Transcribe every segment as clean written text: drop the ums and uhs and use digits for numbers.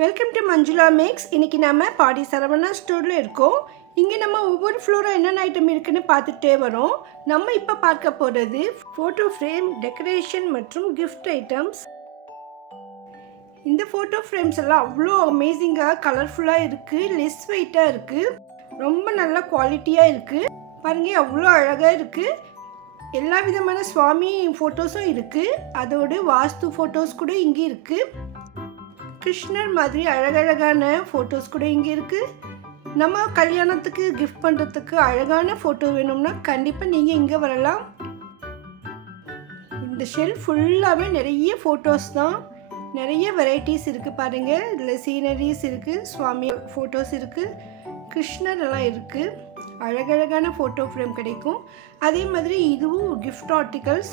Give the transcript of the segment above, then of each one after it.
Welcome to Manjula maths. இன்றைக்கி நம்ம பாடி சரவணா ஸ்டோரில் இருக்கோம். இங்கே நம்ம ஒவ்வொரு ஃப்ளோராக என்னென்ன ஐட்டம் இருக்குதுன்னு பார்த்துட்டே வரோம். நம்ம இப்போ பார்க்க போகிறது ஃபோட்டோ ஃப்ரேம், டெக்கரேஷன் மற்றும் கிஃப்ட் ஐட்டம்ஸ். இந்த ஃபோட்டோ ஃப்ரேம்ஸ் எல்லாம் அவ்வளோ அமேசிங்காக கலர்ஃபுல்லாக இருக்குது, லெஸ் வெயிட்டாக இருக்குது, ரொம்ப நல்ல குவாலிட்டியாக இருக்குது. பாருங்கள், அவ்வளோ அழகாக இருக்குது. எல்லா விதமான சுவாமி ஃபோட்டோஸும் இருக்குது, அதோடு வாஸ்து ஃபோட்டோஸ் கூட இங்கே இருக்குது. கிருஷ்ணர் மாதிரி அழகழகான ஃபோட்டோஸ் கூட இங்கே இருக்குது. நம்ம கல்யாணத்துக்கு கிஃப்ட் பண்ணுறதுக்கு அழகான ஃபோட்டோ வேணும்னா கண்டிப்பாக நீங்கள் இங்கே வரலாம். இந்த ஷெல்ஃப் ஃபுல்லாகவே நிறைய ஃபோட்டோஸ் தான், நிறைய வெரைட்டிஸ் இருக்குது. பாருங்கள், இதில் சீனரிஸ் இருக்குது, சுவாமி ஃபோட்டோஸ் இருக்குது, கிருஷ்ணர் எல்லாம் இருக்குது. அழகழகான ஃபோட்டோ ஃப்ரேம் கிடைக்கும். அதே மாதிரி இதுவும் கிஃப்ட் ஆர்டிகல்ஸ்,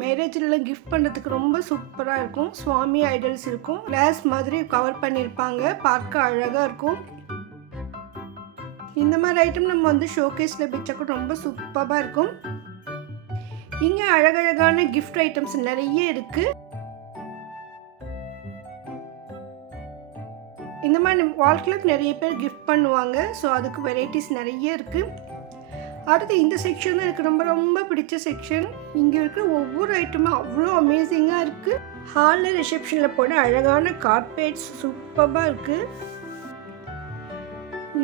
மேரேஜில் கிஃப்ட் பண்ணுறதுக்கு ரொம்ப சூப்பராக இருக்கும். சுவாமி ஐடல்ஸ் இருக்கும், கிளாஸ் மாதிரி கவர் பண்ணியிருப்பாங்க, பார்க்க அழகாக இருக்கும். இந்த மாதிரி ஐட்டம் நம்ம ஷோகேஸில் வச்சா ரொம்ப சூப்பராக இருக்கும். இங்கே அழகழகான கிஃப்ட் ஐட்டம்ஸ் நிறைய இருக்குது. இந்த மாதிரி வால் கிளாக் நிறைய பேர் கிஃப்ட் பண்ணுவாங்க. ஸோ அதுக்கு வெரைட்டிஸ் நிறைய இருக்குது. அடுத்து இந்த செக்ஷன் தான் எனக்கு ரொம்ப ரொம்ப பிடிச்ச செக்ஷன். இங்கே இருக்கிற ஒவ்வொரு ஐட்டமும் அவ்வளோ அமேசிங்காக இருக்குது. ஹாலில் ரிசப்ஷனில் போட அழகான கார்பெட்ஸ் சூப்பராக இருக்குது.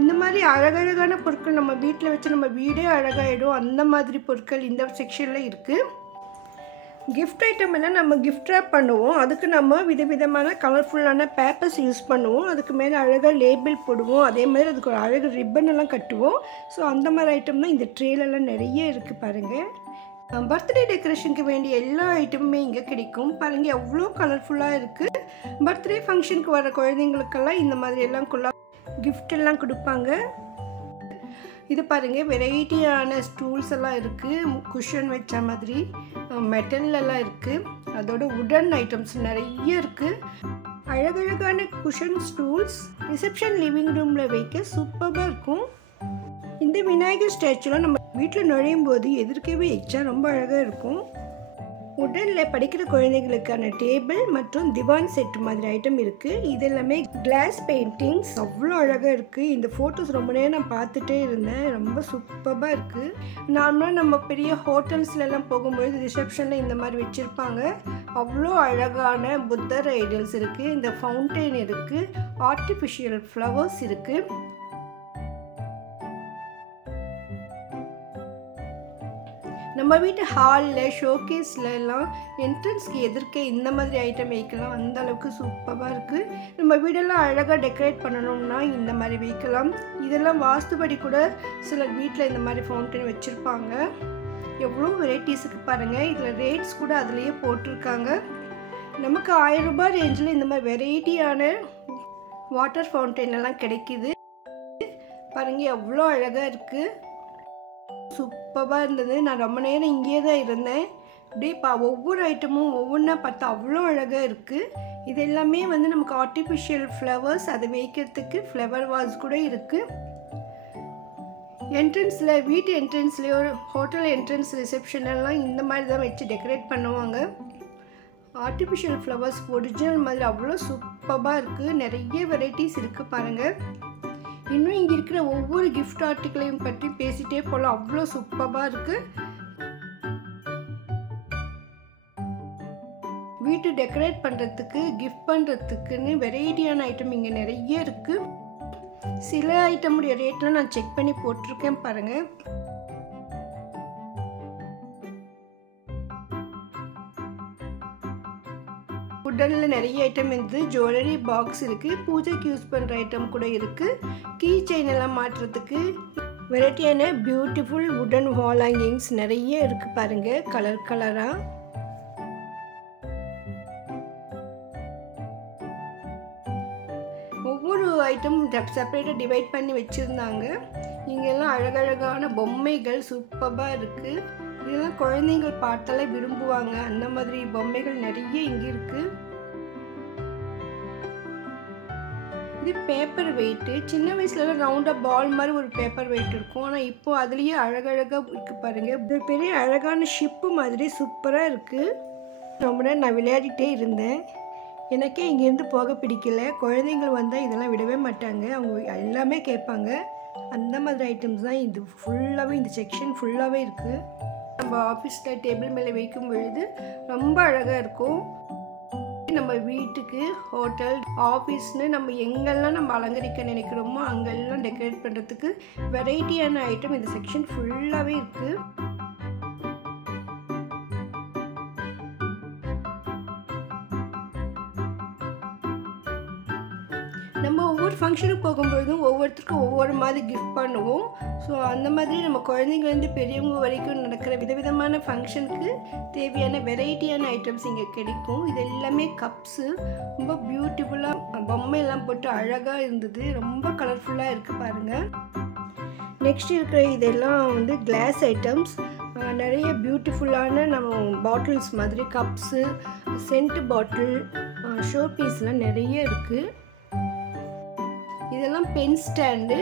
இந்த மாதிரி அழகழகான பொருட்கள் நம்ம வீட்டில் வச்சு நம்ம வீடே அழகாயிடும், அந்த மாதிரி பொருட்கள் இந்த செக்ஷனில் இருக்குது. கிஃப்ட் ஐட்டம் எல்லாம் நம்ம கிஃப்ட் ரேப் பண்ணுவோம். அதுக்கு நம்ம விதவிதமான கலர்ஃபுல்லான பேப்பர்ஸ் யூஸ் பண்ணுவோம். அதுக்கு மேலே அழகாக லேபிள் போடுவோம். அதே மாதிரி அதுக்கு ஒரு அழகு ரிப்பன் எல்லாம் கட்டுவோம். ஸோ அந்த மாதிரி ஐட்டம் தான் இந்த ட்ரேலெல்லாம் நிறைய இருக்குது. பாருங்கள், பர்த்டே டெக்கரேஷனுக்கு வேண்டிய எல்லா ஐட்டமுமே இங்கே கிடைக்கும். பாருங்கள், எவ்வளோ கலர்ஃபுல்லாக இருக்குது. பர்த்டே ஃபங்க்ஷனுக்கு வர குழந்தைங்களுக்கெல்லாம் இந்த மாதிரி எல்லாம் கிஃப்ட் எல்லாம் கொடுப்பாங்க. இது பாருங்கள், வெரைட்டியான ஸ்டூல்ஸ் எல்லாம் இருக்குது, குஷன் வச்ச மாதிரி, மெட்டல்லாம் இருக்குது, அதோட உடன் ஐட்டம்ஸ் நிறைய இருக்குது. அழகழகான குஷன் ஸ்டூல்ஸ் ரிசப்ஷன் லிவிங் ரூமில் வைக்க சூப்பராக இருக்கும். இந்த விநாயகர் ஸ்டாச்சுலாம் நம்ம வீட்டில் நுழையும் போது எதிர்க்கவே வச்சா ரொம்ப அழகாக இருக்கும். உடனில் படிக்கிற குழந்தைகளுக்கான டேபிள் மற்றும் திவான் செட் மாதிரி ஐட்டம் இருக்குது. இது எல்லாமே கிளாஸ் பெயிண்டிங்ஸ், அவ்வளோ அழகாக இருக்குது. இந்த ஃபோட்டோஸ் ரொம்ப நேரம் நான் பார்த்துட்டே இருந்தேன், ரொம்ப சூப்பராக இருக்குது. நார்மலாக நம்ம பெரிய ஹோட்டல்ஸ்லாம் போகும்போது ரிசப்ஷனில் இந்த மாதிரி வச்சுருப்பாங்க. அவ்வளோ அழகான புத்தர் ஐடல்ஸ் இருக்குது, இந்த ஃபவுண்டைன் இருக்குது, ஆர்டிஃபிஷியல் ஃப்ளவர்ஸ் இருக்குது. நம்ம வீட்டு ஹாலில் ஷோகேஸில் எல்லாம் என்ட்ரன்ஸ்க்கு எதிர்க்க இந்த மாதிரி ஐட்டம் வைக்கலாம். அந்த அளவுக்கு சூப்பராக இருக்குது. நம்ம வீடெல்லாம் அழகாக டெக்கரேட் பண்ணணும்னா இந்த மாதிரி வைக்கலாம். இதெல்லாம் வாஸ்துபடி கூட சிலர் வீட்டில் இந்த மாதிரி ஃபவுண்டைன் வச்சுருப்பாங்க. எவ்வளோ வெரைட்டிஸுக்கு பாருங்கள். இதில் ரேட்ஸ் கூட அதுலேயே போட்டிருக்காங்க. நமக்கு 1000 ரூபாய் ரேஞ்சில் இந்த மாதிரி வெரைட்டியான வாட்டர் ஃபவுண்டைன் எல்லாம் கிடைக்கிது. பாருங்கள், எவ்வளோ அழகாக இருக்குது, சூப்பராக இருந்தது. நான் ரொம்ப நேரம் இங்கேயே தான் இருந்தேன். அப்படியே ஒவ்வொரு ஐட்டமும் ஒவ்வொன்றா பார்த்தா அவ்வளோ அழகாக இருக்குது. இது எல்லாமே நமக்கு ஆர்டிஃபிஷியல் ஃப்ளவர்ஸ், அதை வைக்கிறதுக்கு ஃப்ளவர் வாஸ் கூட இருக்குது. என்ட்ரன்ஸில், வீட்டு என்ட்ரன்ஸ்லேயோ ஹோட்டல் என்ட்ரன்ஸ் ரிசப்ஷன்லாம் இந்த மாதிரி தான் வச்சு டெக்கரேட் பண்ணுவாங்க. ஆர்டிஃபிஷியல் ஃப்ளவர்ஸ் ஒரிஜினல் மாதிரி அவ்வளோ சூப்பராக இருக்குது. நிறைய வெரைட்டிஸ் இருக்குது பாருங்கள். இன்னும் இங்கே இருக்கிற ஒவ்வொரு கிஃப்ட் ஆர்டிக்கலையும் பற்றி பேசிகிட்டே போகலாம், அவ்வளோ சூப்பராக இருக்குது. வீட்டு டெக்கரேட் பண்ணுறதுக்கு, கிஃப்ட் பண்ணுறதுக்குன்னு வெரைட்டியான ஐட்டம் இங்கே நிறைய இருக்குது. சில ஐட்டமுடைய ரேட்லாம் நான் செக் பண்ணி போட்டிருக்கேன் பாருங்கள். உடனில் நிறைய ஐட்டம் இருக்குது. ஜுவல்லரி பாக்ஸ் இருக்குது, பூஜைக்கு யூஸ் பண்ணுற ஐட்டம் கூட இருக்குது. கீ செயின் எல்லாம் மாட்டுறதுக்கு வெரைட்டியான பியூட்டிஃபுல் உடன் வால் ஹேங்கிங்ஸ் நிறைய இருக்குது பாருங்கள், கலர் கலராக. ஒவ்வொரு ஐட்டம் செப்பரேட்டாக டிவைட் பண்ணி வச்சுருந்தாங்க. இங்கெல்லாம் அழகழகான பொம்மைகள் சூப்பராக இருக்குது. இதெல்லாம் குழந்தைங்கள் பார்த்தாலே விரும்புவாங்க. அந்த மாதிரி பொம்மைகள் நிறைய இங்கே இருக்குது. இது பேப்பர் வெயிட்டு. சின்ன வயசுலலாம் ரவுண்டாக பால் மாதிரி ஒரு பேப்பர் வெயிட் இருக்கும். ஆனால் இப்போது அதுலேயே அழகழகாக இருக்குது பாருங்கள். இது பெரிய அழகான ஷிப்பு மாதிரி சூப்பராக இருக்குது. ரொம்ப நேரம் நான் விளையாடிட்டே இருந்தேன். எனக்கே இங்கேருந்து போக பிடிக்கல. குழந்தைங்கள் வந்தால் இதெல்லாம் விடவே மாட்டாங்க. அவங்க எல்லாமே கேட்பாங்க. அந்த மாதிரி ஐட்டம்ஸ் தான் இது ஃபுல்லாகவே, இந்த செக்ஷன் ஃபுல்லாகவே இருக்குது. நம்ம ஆஃபீஸில் டேபிள் மேலே வைக்கும் பொழுது ரொம்ப அழகாக இருக்கும். நம்ம வீட்டுக்கு, ஹோட்டல், ஆஃபீஸ்னு நம்ம எங்கெல்லாம் நம்ம அலங்கரிக்க நினைக்கிறோமோ அங்கெல்லாம் டெக்கரேட் பண்ணுறதுக்கு வெரைட்டியான ஐட்டம் இந்த செக்ஷன் ஃபுல்லாகவே இருக்குது. நம்ம ஒவ்வொரு ஃபங்க்ஷனுக்கு போகும்பொழுதும் ஒவ்வொருத்தருக்கும் ஒவ்வொரு மாதிரி கிஃப்ட் பண்ணுவோம். ஸோ அந்த மாதிரி நம்ம குழந்தைங்கலேருந்து பெரியவங்க வரைக்கும் நடக்கிற விதவிதமான ஃபங்க்ஷனுக்கு தேவையான வெரைட்டியான ஐட்டம்ஸ் இங்கே கிடைக்கும். இது எல்லாமே கப்ஸு, ரொம்ப பியூட்டிஃபுல்லாக பொம்மையெல்லாம் போட்டு அழகாக இருந்தது. ரொம்ப கலர்ஃபுல்லாக இருக்குது பாருங்கள். நெக்ஸ்ட் இருக்கிற இதெல்லாம் வந்து கிளாஸ் ஐட்டம்ஸ். நிறைய பியூட்டிஃபுல்லான நம்ம பாட்டில்ஸ் மாதிரி கப்ஸு, சென்ட் பாட்டில், ஷோ பீஸ்லாம் நிறைய இருக்குது. இதெல்லாம் பென் ஸ்டாண்டு,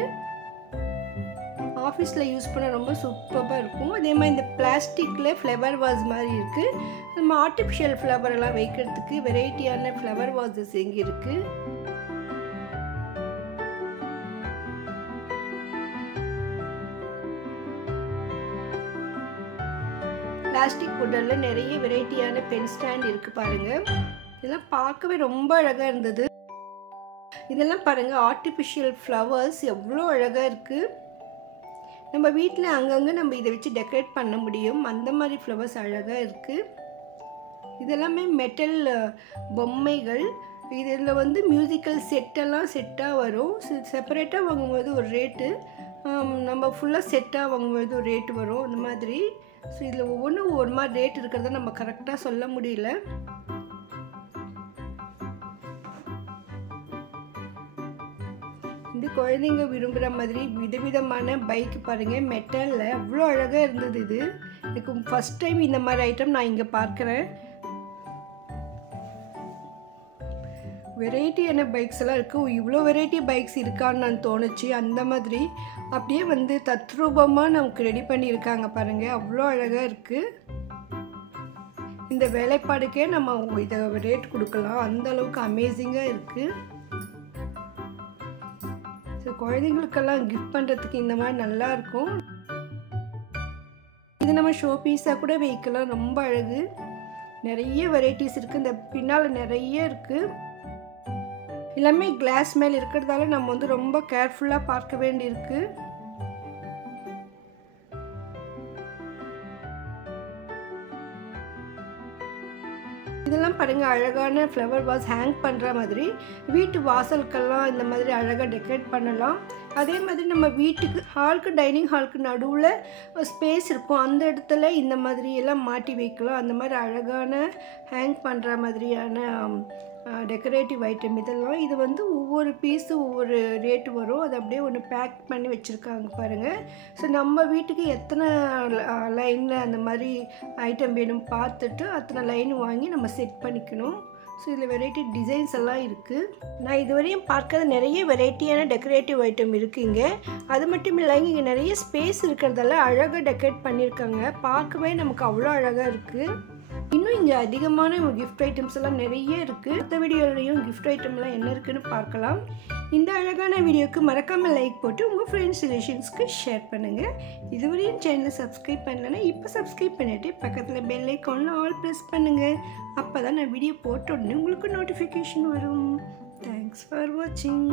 ஆஃபீஸில் யூஸ் பண்ண ரொம்ப சூப்பராக இருக்கும். அதே மாதிரி இந்த பிளாஸ்டிக்கில் ஃப்ளவர் வாஸ் மாதிரி இருக்குது. நம்ம ஆர்டிஃபிஷியல் ஃப்ளவரெல்லாம் வைக்கிறதுக்கு வெரைட்டியான ஃப்ளவர் வாஸஸ் இங்கே இருக்குது. பிளாஸ்டிக் உடலில் நிறைய வெரைட்டியான பென் ஸ்டாண்ட் இருக்குது பாருங்கள். இதெல்லாம் பார்க்கவே ரொம்ப அழகாக இருந்தது. இதெல்லாம் பாருங்கள், ஆர்டிஃபிஷியல் ஃப்ளவர்ஸ் எவ்வளோ அழகாக இருக்குது. நம்ம வீட்டில் அங்கங்கே நம்ம இதை வச்சு டெக்கரேட் பண்ண முடியும். அந்த மாதிரி ஃப்ளவர்ஸ் அழகாக இருக்குது. இதெல்லாமே மெட்டல் பொம்மைகள். இதில் வந்து மியூசிக்கல் செட்டெல்லாம் செட்டாக வரும். செப்பரேட்டாக வாங்கும்போது ஒரு ரேட்டு, நம்ம ஃபுல்லாக செட்டாக வாங்கும்போது ஒரு ரேட்டு வரும். அந்த மாதிரி. ஸோ இதில் ஒவ்வொன்றும் ஒவ்வொரு மாதிரி ரேட் இருக்கிறத நம்ம கரெக்டாக சொல்ல முடியல. இந்த குழந்தைங்க விரும்புகிற மாதிரி விதவிதமான பைக் பாருங்கள், மெட்டலில் அவ்வளோ அழகாக இருந்தது. இது எனக்கு ஃபஸ்ட் டைம் இந்த மாதிரி ஐட்டம் நான் இங்கே பார்க்குறேன். வெரைட்டியான பைக்ஸ் எல்லாம் இருக்குது. இவ்வளோ வெரைட்டி பைக்ஸ் இருக்கான்னு நான் தோணுச்சு. அந்த மாதிரி அப்படியே வந்து தத்ரூபமாக நமக்கு ரெடி பண்ணியிருக்காங்க பாருங்கள், அவ்வளோ அழகாக இருக்குது. இந்த வேலைப்பாடுக்கே நம்ம இதை ரேட் கொடுக்கலாம், அந்த அளவுக்கு அமேசிங்காக இருக்குது. ஸோ குழந்தைங்களுக்கெல்லாம் கிஃப்ட் பண்ணுறதுக்கு இந்த மாதிரி நல்லாயிருக்கும். இது நம்ம ஷோ பீஸாக கூட வைக்கலாம், ரொம்ப அழகு. நிறைய வெரைட்டிஸ் இருக்குது. இந்த பின்னால் நிறைய இருக்குது. எல்லாமே கிளாஸ் மேலே இருக்கிறதால நம்ம வந்து ரொம்ப கேர்ஃபுல்லாக பார்க்க வேண்டியிருக்கு. இதெல்லாம் பாருங்கள், அழகான ஃப்ளவர் வாஸ் ஹேங் பண்ணுற மாதிரி. வீட்டு வாசலுக்கெல்லாம் இந்த மாதிரி அழகாக டெக்கரேட் பண்ணலாம். அதே மாதிரி நம்ம வீட்டுக்கு ஹாலுக்கு, டைனிங் ஹாலுக்கு நடுவில் ஸ்பேஸ் இருக்கும், அந்த இடத்துல இந்த மாதிரி எல்லாம் மாட்டி வைக்கலாம். அந்த மாதிரி அழகான ஹேங் பண்ணுற மாதிரியான டெக்கரேட்டிவ் ஐட்டம் இதெல்லாம். இது வந்து ஒவ்வொரு பீஸு ஒவ்வொரு ரேட்டு வரும். அது அப்படியே ஒன்று பேக் பண்ணி வச்சுருக்காங்க பாருங்கள். ஸோ நம்ம வீட்டுக்கு எத்தனை லைனில் அந்த மாதிரி ஐட்டம் வேணும் பார்த்துட்டு அத்தனை லைன் வாங்கி நம்ம செட் பண்ணிக்கணும். ஸோ இதில் வெரைட்டி டிசைன்ஸ் எல்லாம் இருக்குது. நான் இதுவரையும் பார்க்காத நிறைய வெரைட்டியான டெக்கரேட்டிவ் ஐட்டம் இருக்குங்க. அது மட்டும் இல்லாமல் இங்கே நிறைய ஸ்பேஸ் இருக்கிறதால அழகாக டெக்கரேட் பண்ணியிருக்காங்க. பார்க்கவே நமக்கு அவ்வளோ அழகாக இருக்குது. இன்னும் இங்கே அதிகமான கிஃப்ட் ஐட்டம்ஸ் எல்லாம் நிறைய இருக்குது. அடுத்த வீடியோலையும் கிஃப்ட் ஐட்டம்லாம் என்ன இருக்குன்னு பார்க்கலாம். இந்த அழகான வீடியோக்கு மறக்காமல் லைக் போட்டு உங்கள் ஃப்ரெண்ட்ஸ் ரிலேஷன்ஸ்க்கு ஷேர் பண்ணுங்கள். இதுவரையும் சேனலை சப்ஸ்கிரைப் பண்ணலைன்னா இப்போ சப்ஸ்கிரைப் பண்ணிவிட்டு பக்கத்தில் பெல் ஐக்கானில் ஆல் ப்ரெஸ் பண்ணுங்கள். அப்போ தான் நான் வீடியோ போட்ட உடனே உங்களுக்கு நோட்டிஃபிகேஷன் வரும். தேங்க்ஸ் ஃபார் வாட்சிங்.